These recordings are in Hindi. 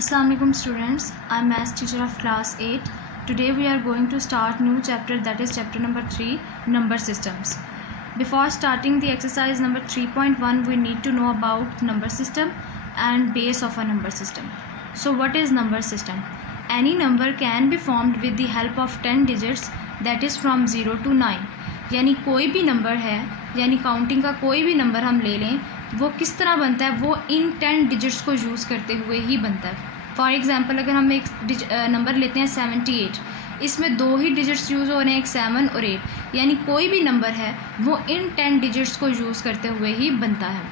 Assalamualaikum students, I am maths teacher of class 8. Today we are going to start new chapter, that is chapter number 3, number systems. Before starting the exercise number 3.1, we need to know about number system and base of a number system. So what is number system? Any number can be formed with the help of 10 digits, that is from 0 to 9. यानी कोई भी नंबर है, यानी काउंटिंग का कोई भी नंबर हम ले लें, वो किस तरह बनता है, वो इन 10 डिजिट्स को यूज़ करते हुए ही बनता है. फॉर एग्जांपल अगर हम एक नंबर लेते हैं 78, इसमें दो ही डिजिट्स यूज़ हो रहे हैं, एक 7 और 8, यानी कोई भी नंबर है वो इन 10 डिजिट्स को यूज़ करते हुए ही बनता है.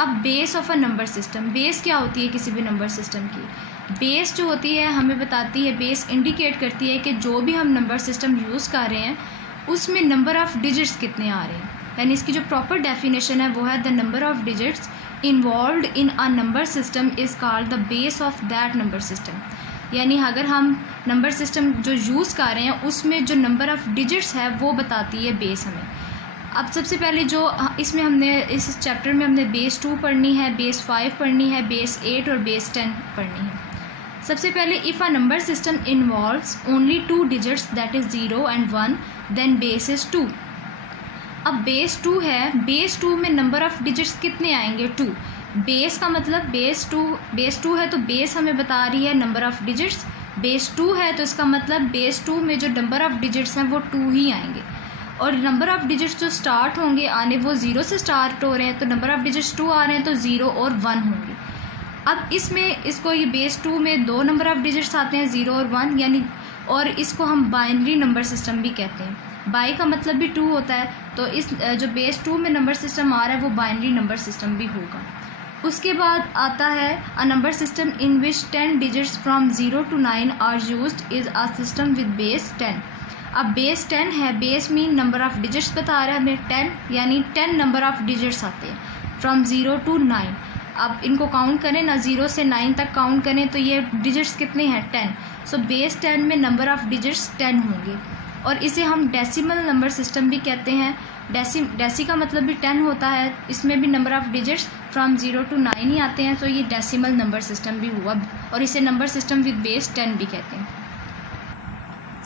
अब base of a number system, base क्या होती है किसी भी नंबर सिस्टम की? बेस जो होती है हमें बताती है, बेस इंडिकेट करती है कि जो भी हम नंबर सिस्टम यूज़ कर रहे हैं उसमें नंबर ऑफ़ डिजिट्स कितने आ रहे हैं. यानी इसकी जो प्रॉपर डेफिनेशन है वो है the number of digits involved in a number system is called the base of that number system. यानी अगर हम नंबर सिस्टम जो यूज़ कर रहे हैं उसमें जो नंबर ऑफ़ डिजिट्स है वो बताती है बेस हमें. अब सबसे पहले जो इसमें हमने इस चैप्टर में हमने बेस 2 पढ़नी है, बेस 5 पढ़नी है, बेस 8 और बेस 10 पढ़नी है. सबसे पहले if a number system involves only 2 digits that is 0 and 1 then base is 2. अब बेस 2 है, बेस 2 में नंबर ऑफ़ डिजिट्स कितने आएंगे? 2. बेस का मतलब बेस 2 है तो बेस हमें बता रही है नंबर ऑफ़ डिजिट्स. बेस 2 है तो इसका मतलब बेस 2 में जो नंबर ऑफ़ डिजिट्स हैं वो 2 ही आएंगे. और नंबर ऑफ़ डिजिट्स जो स्टार्ट होंगे आने वो 0 से स्टार्ट हो रहे हैं, तो नंबर ऑफ़ डिजिट्स 2 आ रहे हैं तो 0 और 1 होंगे. अब इसमें इसको ये बेस 2 में दो नंबर ऑफ़ डिजिट्स आते हैं 0 और 1, यानी और इसको हम बाइनरी नंबर सिस्टम भी कहते हैं. बाई का मतलब भी 2 होता है, तो इस जो बेस 2 में नंबर सिस्टम आ रहा है वो बाइनरी नंबर सिस्टम भी होगा. उसके बाद आता है a number system in which 10 digits from 0 to 9 are used is a system with base 10. अब बेस 10 है, base mean number of digits बता रहा है हमें 10, यानी 10 नंबर ऑफ़ डिजिट्स आते हैं फ्रॉम 0 to 9. अब इनको काउंट करें ना, 0 से 9 तक काउंट करें तो ये डिजिट्स कितने हैं? 10. सो बेस 10 में नंबर ऑफ़ डिजिट्स 10 होंगे. और इसे हम डेसिमल नंबर सिस्टम भी कहते हैं. डेसी का मतलब भी 10 होता है, इसमें भी number of digits from 0 to 9 ही आते हैं, तो ये डेसिमल नंबर सिस्टम भी हुआ और इसे नंबर सिस्टम विद बेस 10 भी कहते हैं.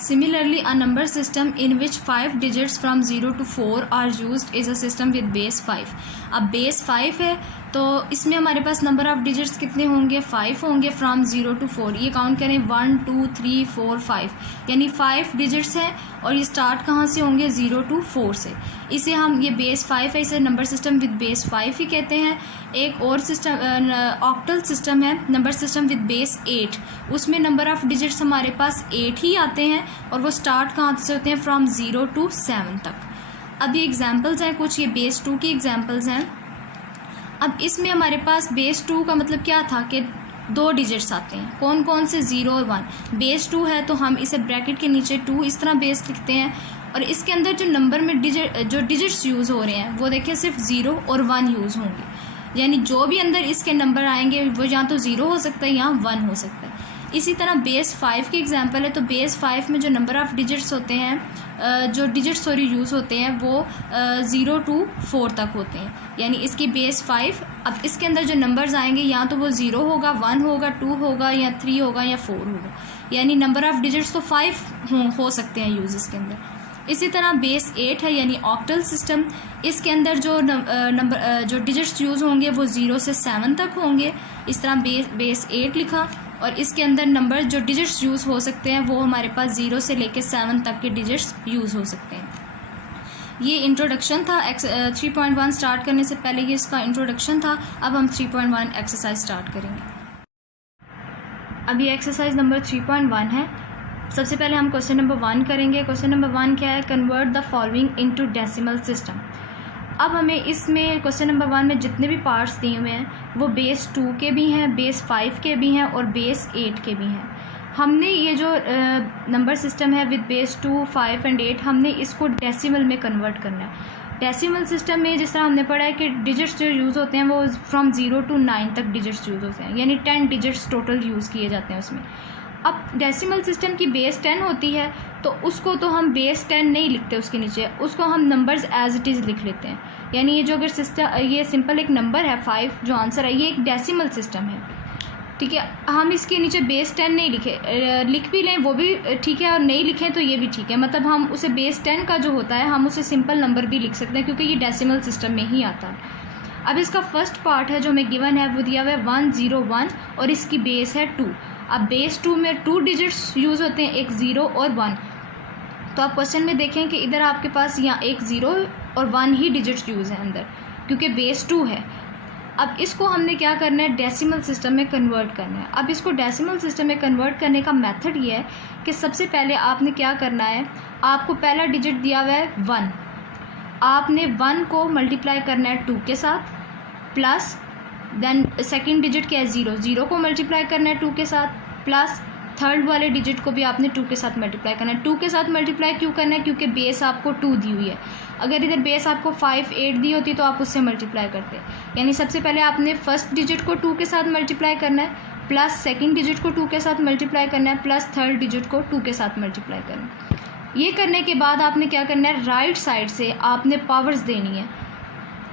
Similarly, a number system in which 5 digits from 0 to 4 are used is a system with base 5. अब base 5 है तो इसमें हमारे पास नंबर ऑफ़ डिजिट्स कितने होंगे? 5 होंगे फ्रॉम 0 to 4. ये काउंट करें 1 2 3 4 5, यानी 5 डिजिट्स हैं और ये स्टार्ट कहाँ से होंगे? 0 to 4 से. इसे हम ये बेस 5 है, इसे नंबर सिस्टम विद बेस 5 ही कहते हैं. एक और सिस्टम ऑक्टल सिस्टम है, नंबर सिस्टम विद बेस 8. उसमें नंबर ऑफ़ डिजिट्स हमारे पास 8 ही आते हैं और वो स्टार्ट कहाँ से होते हैं? फ्रॉम 0 to 7 तक. अब ये एग्जांपल्स हैं कुछ, ये बेस 2 की एग्जांपल्स हैं. अब इसमें हमारे पास बेस 2 का मतलब क्या था कि 2 डिजिट्स आते हैं. कौन कौन से? 0 और 1. बेस 2 है तो हम इसे ब्रैकेट के नीचे 2 इस तरह बेस लिखते हैं और इसके अंदर जो नंबर में डिजिट्स यूज़ हो रहे हैं वो देखिए सिर्फ 0 और 1 यूज़ होंगे. यानी जो भी अंदर इसके नंबर आएंगे वो या तो 0 हो सकता है या 1 हो सकता है. इसी तरह बेस 5 की एग्जांपल है, तो बेस 5 में जो नंबर ऑफ़ डिजिट्स होते हैं, जो डिजिट्स यूज़ होते हैं वो 0 to 4 तक होते हैं. यानी इसकी बेस 5. अब इसके अंदर जो नंबर्स आएंगे या तो वो 0 होगा, 1 होगा, 2 होगा या 3 होगा या 4 होगा. यानी नंबर ऑफ़ डिजिट्स तो 5 हो सकते हैं यूज़ इसके अंदर. इसी तरह बेस 8 है यानी ऑक्टल सिस्टम. इसके अंदर जो डिजिट्स यूज़ होंगे वो 0 से 7 तक होंगे. इस तरह बेस 8 लिखा और इसके अंदर नंबर जो डिजिट्स यूज़ हो सकते हैं वो हमारे पास 0 से लेकर 7 तक के डिजिट्स यूज़ हो सकते हैं. ये इंट्रोडक्शन था. 3.1 स्टार्ट करने से पहले ये इसका इंट्रोडक्शन था. अब हम 3.1 एक्सरसाइज स्टार्ट करेंगे. अब ये एक्सरसाइज नंबर 3.1 है. सबसे पहले हम क्वेश्चन नंबर 1 करेंगे. क्वेश्चन नंबर 1 क्या है? Convert the following into decimal system. अब हमें इसमें क्वेश्चन नंबर 1 में जितने भी पार्ट्स दिए हुए हैं वो बेस 2 के भी हैं, बेस 5 के भी हैं और बेस 8 के भी हैं. हमने ये जो नंबर सिस्टम है विद बेस 2, 5 एंड 8, हमने इसको डेसिमल में कन्वर्ट करना है. डेसिमल सिस्टम में जिस तरह हमने पढ़ा है कि डिजिट्स जो यूज़ होते हैं वो फ्रॉम 0 to 9 तक डिजिट्स यूज़ होते हैं, यानी 10 डिजिट्स टोटल यूज़ किए जाते हैं उसमें. अब डेसिमल सिस्टम की बेस 10 होती है तो उसको तो हम बेस 10 नहीं लिखते, उसके नीचे उसको हम नंबर्स एज इट इज़ लिख लेते हैं. यानी ये जो अगर सिस्टम, ये सिंपल एक नंबर है 5 जो आंसर है, ये एक डेसिमल सिस्टम है. ठीक है। हम इसके नीचे बेस 10 नहीं लिख भी लें वो भी ठीक है, और नहीं लिखें तो ये भी ठीक है। मतलब हम उसे बेस 10 का जो होता है हम उसे सिंपल नंबर भी लिख सकते हैं, क्योंकि ये डेसिमल सिस्टम में ही आता है। अब इसका फर्स्ट पार्ट है जो हमें गिवन है, वो दिया हुआ है 101 और इसकी बेस है 2। अब बेस 2 में 2 डिजिट्स यूज़ होते हैं, एक 0 और 1। तो आप क्वेश्चन में देखें कि इधर आपके पास यहाँ एक 0 और 1 ही डिजिट्स यूज़ है अंदर, क्योंकि बेस 2 है। अब इसको हमने क्या करना है, डेसिमल सिस्टम में कन्वर्ट करना है। अब इसको डेसिमल सिस्टम में कन्वर्ट करने का मेथड ये है कि सबसे पहले आपने क्या करना है, आपको पहला डिजिट दिया हुआ है 1, आपने 1 को मल्टीप्लाई करना है 2 के साथ, प्लस देन सेकंड डिजिट क्या है 0, 0 को मल्टीप्लाई करना है 2 के साथ, प्लस थर्ड वाले डिजिट को भी आपने 2 के साथ मल्टीप्लाई करना है। 2 के साथ मल्टीप्लाई क्यों करना है, क्योंकि बेस आपको 2 दी हुई है। अगर इधर बेस आपको 5, 8 दी होती तो आप उससे मल्टीप्लाई करते। यानी सबसे पहले आपने फर्स्ट डिजिट को 2 के साथ मल्टीप्लाई करना है, प्लस सेकंड डिजिट को 2 के साथ मल्टीप्लाई करना है, प्लस थर्ड डिजिट को 2 के साथ मल्टीप्लाई करना है। ये करने के बाद आपने क्या करना है, राइट साइड से आपने पावर्स देनी है।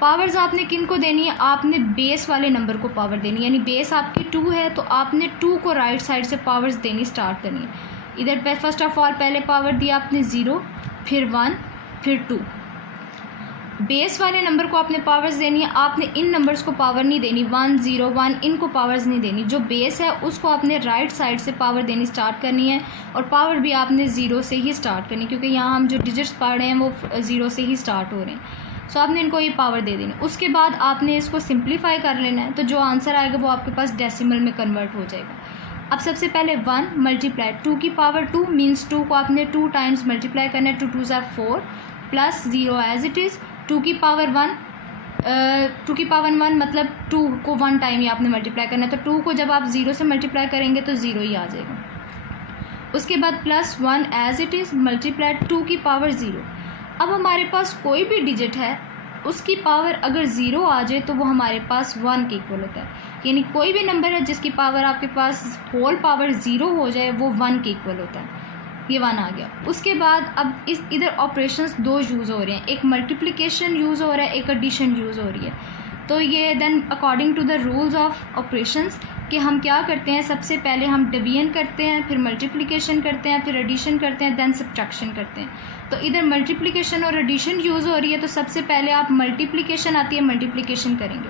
पावर्स आपने किन को देनी है, आपने बेस वाले नंबर को पावर देनी है। यानी बेस आपकी 2 है तो आपने 2 को राइट साइड से पावर्स देनी स्टार्ट करनी है। इधर पे फर्स्ट ऑफ ऑल पहले पावर दिया आपने 0, फिर 1, फिर 2। बेस वाले नंबर को आपने पावर्स देनी है। आपने इन नंबर्स को पावर नहीं देनी, 1, 0, 1 इनको पावर्स नहीं देनी। जो बेस है उसको आपने राइट साइड से पावर देनी स्टार्ट करनी है, और पावर भी आपने 0 से ही स्टार्ट करनी, क्योंकि यहाँ हम जो डिजिट्स पढ़ रहे हैं वो 0 से ही स्टार्ट हो रहे हैं। सो आपने इनको ये पावर दे देनी। उसके बाद आपने इसको सिंप्लीफाई कर लेना है, तो जो आंसर आएगा वो आपके पास डेसिमल में कन्वर्ट हो जाएगा। अब सबसे पहले 1 मल्टीप्लाई 2 की पावर 2 मीन्स 2 को आपने 2 टाइम्स मल्टीप्लाई करना है, 2 2s are 4, plus 0 as it is, 2 की पावर 1 मतलब 2 को 1 टाइम ही आपने मल्टीप्लाई करना है। तो 2 को जब आप 0 से मल्टीप्लाई करेंगे तो 0 ही आ जाएगा। उसके बाद plus 1 as it is multiply 2 की पावर 0। अब हमारे पास कोई भी डिजिट है उसकी पावर अगर 0 आ जाए तो वो हमारे पास 1 के इक्वल होता है। यानी कोई भी नंबर है जिसकी पावर आपके पास होल पावर 0 हो जाए वो 1 के इक्वल होता है। ये 1 आ गया। उसके बाद अब इस इधर ऑपरेशंस 2 यूज़ हो रहे हैं, एक मल्टीप्लिकेशन यूज़ हो रहा है, एक एडिशन यूज़ हो रही है। तो ये then according to the rules of operations कि हम क्या करते हैं, सबसे पहले हम डिवीजन करते हैं, फिर मल्टीप्लिकेशन करते हैं, फिर एडिशन करते हैं, देन सब्ट्रैक्शन करते हैं। तो इधर मल्टीप्लिकेशन और एडिशन यूज़ हो रही है, तो सबसे पहले आप मल्टीप्लिकेशन आती है, मल्टीप्लिकेशन करेंगे।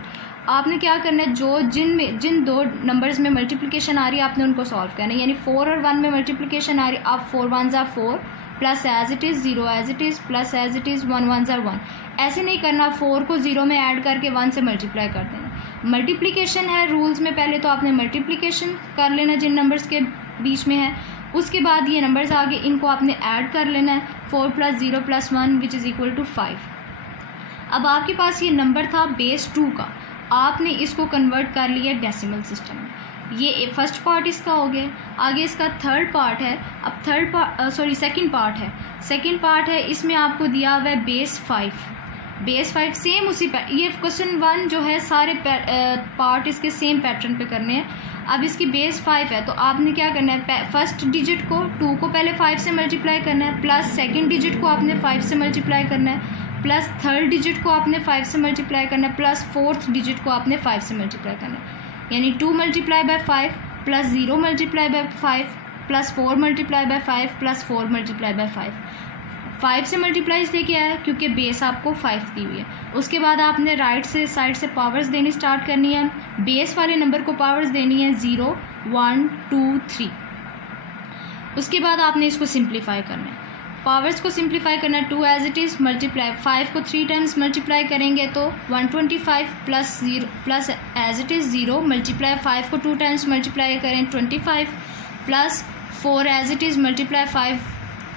आपने क्या करना है, जिन 2 नंबर्स में मल्टीप्लिकेशन आ रही है आपने उनको सॉल्व करना है। यानी 4 और 1 में मल्टीप्लिकेशन आ रही है, आप 4 1s are 4, plus as it is 0 as it is, plus as it is 1 1s are 1। ऐसे नहीं करना, 4 को 0 में ऐड करके 1 से मल्टीप्लाई कर देना। मल्टीप्लिकेशन है रूल्स में, पहले तो आपने मल्टीप्लिकेशन कर लेना जिन नंबर्स के बीच में है। उसके बाद ये नंबर्स आगे इनको आपने ऐड कर लेना है, 4 + 0 + 1 विच इज़ इक्वल टू 5। अब आपके पास ये नंबर था बेस 2 का, आपने इसको कन्वर्ट कर लिया डेसिमल सिस्टम में। ये फर्स्ट पार्ट इसका हो गया। आगे इसका थर्ड पार्ट है। अब सेकंड पार्ट है। सेकंड पार्ट है, इसमें आपको दिया हुआ है बेस 5। बेस 5 सेम उसी ये क्वेश्चन 1 जो है सारे पार्ट इसके सेम पैटर्न पे करने हैं। अब इसकी बेस 5 है तो आपने क्या करना है, फर्स्ट डिजिट को 2 को पहले 5 से मल्टीप्लाई करना है, प्लस सेकंड डिजिट को आपने 5 से मल्टीप्लाई करना है, प्लस थर्ड डिजिट को आपने 5 से मल्टीप्लाई करना है, प्लस फोर्थ डिजिट को आपने 5 से मल्टीप्लाई करना है। यानी 2 × 5 प्लस 0 × 5 प्लस 4 × 5 प्लस 4 × 5। 5 से मल्टीप्लाई इसलिए किया है क्योंकि बेस आपको 5 दी हुई है। उसके बाद आपने राइट से साइड से पावर्स देनी स्टार्ट करनी है। बेस वाले नंबर को पावर्स देनी है 0 1 2 3। उसके बाद आपने इसको सिंप्लीफाई करना है। पावर्स को सिंप्लीफाई करना है, 2 एज इट इज़ मल्टीप्लाई 5 को 3 टाइम्स मल्टीप्लाई करेंगे तो 125 plus 0 plus as it is 0 multiply 5 को 2 टाइम्स मल्टीप्लाई करें 25 plus 4 as it is multiply 5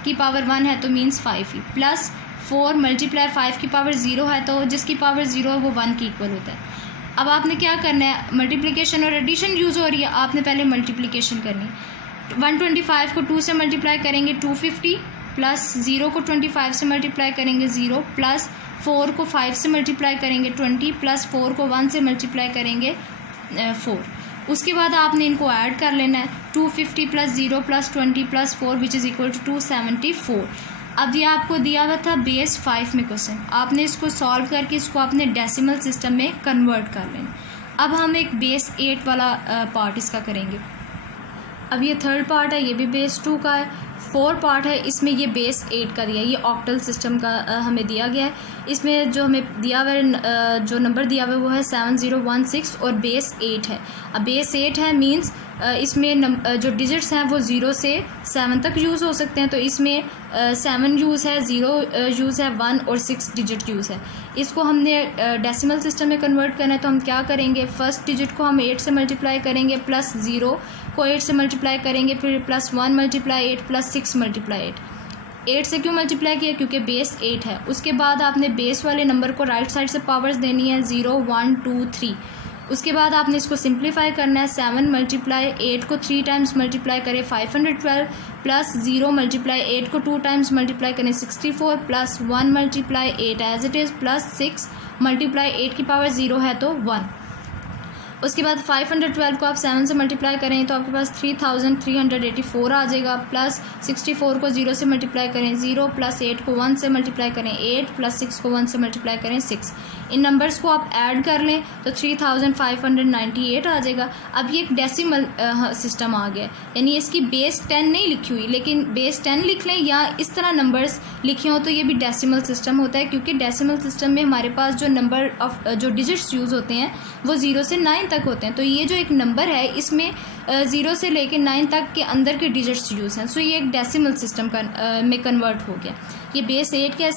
की पावर 1 है तो मीन्स 5 ही, प्लस 4 मल्टीप्लाई 5 की पावर 0 है तो जिसकी पावर 0 है वो 1 की इक्वल होता है। अब आपने क्या करना है, मल्टीप्लिकेशन और एडिशन यूज़ हो रही है, आपने पहले मल्टीप्लिकेशन करनी है। 125 को 2 से मल्टीप्लाई करेंगे 250, प्लस 0 को 25 से मल्टीप्लाई करेंगे 0, प्लस 4 को 5 से मल्टीप्लाई करेंगे 20, प्लस 4 को 1 से मल्टीप्लाई करेंगे 4। उसके बाद आपने इनको ऐड कर लेना है, 250 plus 0 plus 20 plus 4 which is equal to 274। अब ये आपको दिया हुआ था बेस 5 में क्वेश्चन, आपने इसको सॉल्व करके इसको अपने डेसिमल सिस्टम में कन्वर्ट कर लेना। अब हम एक बेस 8 वाला पार्ट इसका करेंगे। अब ये थर्ड पार्ट है, ये भी बेस 2 का है। फोर पार्ट है, इसमें ये बेस 8 का दिया है, ये ऑक्टल सिस्टम का हमें दिया गया है। इसमें जो हमें दिया हुआ है, जो नंबर दिया हुआ है वो है 7016 और बेस 8 है। अब बेस 8 है मींस इसमें जो डिजिट्स हैं वो 0 से 7 तक यूज़ हो सकते हैं। तो इसमें 7 यूज़ है, 0 यूज़ है, 1 और 6 डिजिट यूज़ है। इसको हमने डेसिमल सिस्टम में कन्वर्ट करना है, तो हम क्या करेंगे, फर्स्ट डिजिट को हम 8 से मल्टीप्लाई करेंगे, प्लस 0 को 8 से मल्टीप्लाई करेंगे, फिर प्लस 1 मल्टीप्लाई 8 प्लस 6 मल्टीप्लाई 8 से क्यों मल्टीप्लाई किया, क्योंकि बेस 8 है। उसके बाद आपने बेस वाले नंबर को राइट साइड से पावर्स देनी है 0 1 2 3। उसके बाद आपने इसको सिंप्लीफाई करना है, 7 मल्टीप्लाई 8 को 3 टाइम्स मल्टीप्लाई करें 512, प्लस 0 मल्टीप्लाई 8 को 2 टाइम्स मल्टीप्लाई करें 64, plus 1 multiply 8 as it is, plus 6 multiply 8 की पावर 0 है तो 1। उसके बाद 512 को आप 7 से मल्टीप्लाई करें तो आपके पास 3384 आ जाएगा, प्लस 64 को 0 से मल्टीप्लाई करें 0, प्लस 8 को 1 से मल्टीप्लाई करें 8, प्लस 6 को 1 से मल्टीप्लाई करें 6। इन नंबर्स को आप ऐड कर लें तो 3598 आ जाएगा। अब ये एक डेसिमल सिस्टम आ गया, यानी इसकी बेस 10 नहीं लिखी हुई, लेकिन बेस 10 लिख लें या इस तरह नंबर्स लिखे हों तो ये भी डेसिमल सिस्टम होता है, क्योंकि डेसिमल सिस्टम में हमारे पास जो नंबर ऑफ जो डिजिट्स यूज़ होते हैं वो 0 से 9 तक होते हैं। तो ये जो एक नंबर है इसमें 0 से लेकर 9 तक के अंदर के डिजिट्स यूज़ हैं, सो ये एक डेसिमल सिस्टम का में कन्वर्ट हो गया। ये बेस 8 का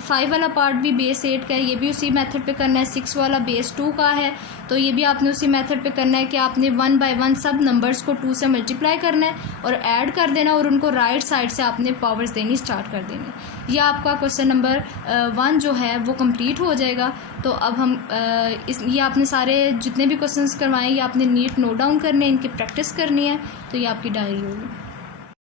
5 वाला पार्ट भी बेस 8 का है, ये भी उसी मेथड पे करना है। 6 वाला बेस 2 का है, तो ये भी आपने उसी मेथड पे करना है कि आपने 1 बाय 1 सब नंबर्स को 2 से मल्टीप्लाई करना है और ऐड कर देना और उनको राइट साइड से आपने पावर्स देनी स्टार्ट कर देनी। यह आपका क्वेश्चन नंबर 1 जो है वो कंप्लीट हो जाएगा। तो अब हम ये आपने सारे जितने भी क्वेश्चंस करवाएं ये आपने नीट नोट डाउन करने, इनकी प्रैक्टिस करनी है, तो ये आपकी डायरी होगी।